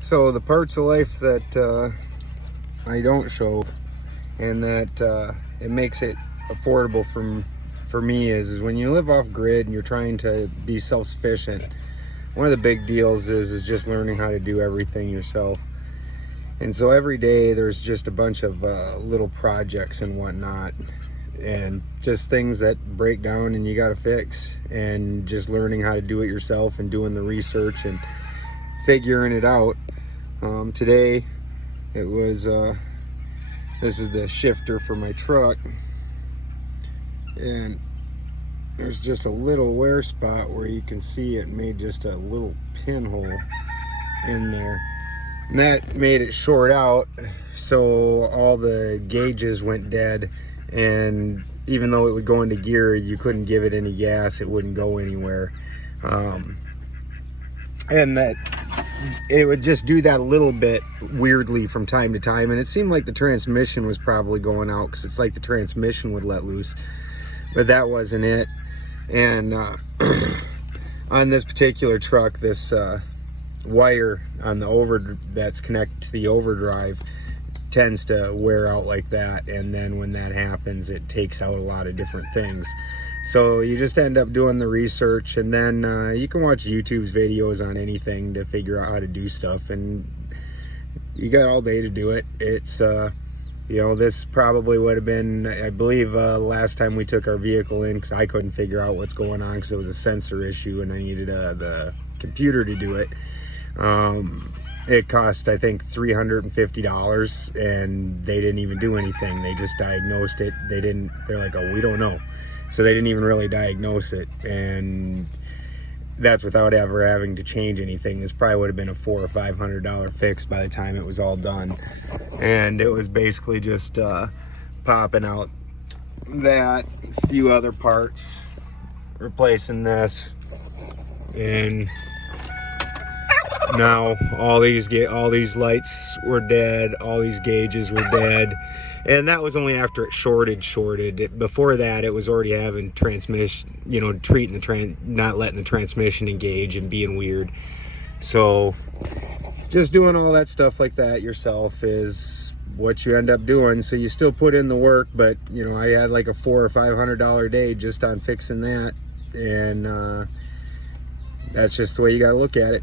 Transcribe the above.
So the parts of life that I don't show and that it makes it affordable for me is when you live off grid and you're trying to be self-sufficient. One of the big deals is just learning how to do everything yourself. And so every day there's just a bunch of little projects and whatnot, and just things that break down and you got to fix, and just learning how to do it yourself and doing the research and figuring it out. Today it was this is the shifter for my truck, and there's just a little wear spot where you can see it made just a little pinhole in there, and that made it short out, so all the gauges went dead, and even though it would go into gear, you couldn't give it any gas, it wouldn't go anywhere. And that it would just do that a little bit weirdly from time to time, and it seemed like the transmission was probably going out, because it's like the transmission would let loose, but that wasn't it. And on this particular truck, this wire on the that's connected to the overdrive tends to wear out like that, and then when that happens, it takes out a lot of different things. So you just end up doing the research, and then you can watch YouTube's videos on anything to figure out how to do stuff, and you got all day to do it. It's you know, this probably would have been, I believe, last time we took our vehicle in, because I couldn't figure out what's going on because it was a sensor issue and I needed the computer to do it. It cost, I think, $350, and they didn't even do anything. They just diagnosed it. They're like, oh, we don't know. So they didn't even really diagnose it, and that's without ever having to change anything. This probably would have been a $400 or $500 fix by the time it was all done. And it was basically just popping out that, few other parts, replacing this, and now all these lights were dead, all these gauges were dead, and that was only after it shorted. Before that, it was already having transmission, you know, not letting the transmission engage and being weird. So just doing all that stuff like that yourself is what you end up doing. So you still put in the work, but you know, I had like a $400 or $500 day just on fixing that, and that's just the way you got to look at it.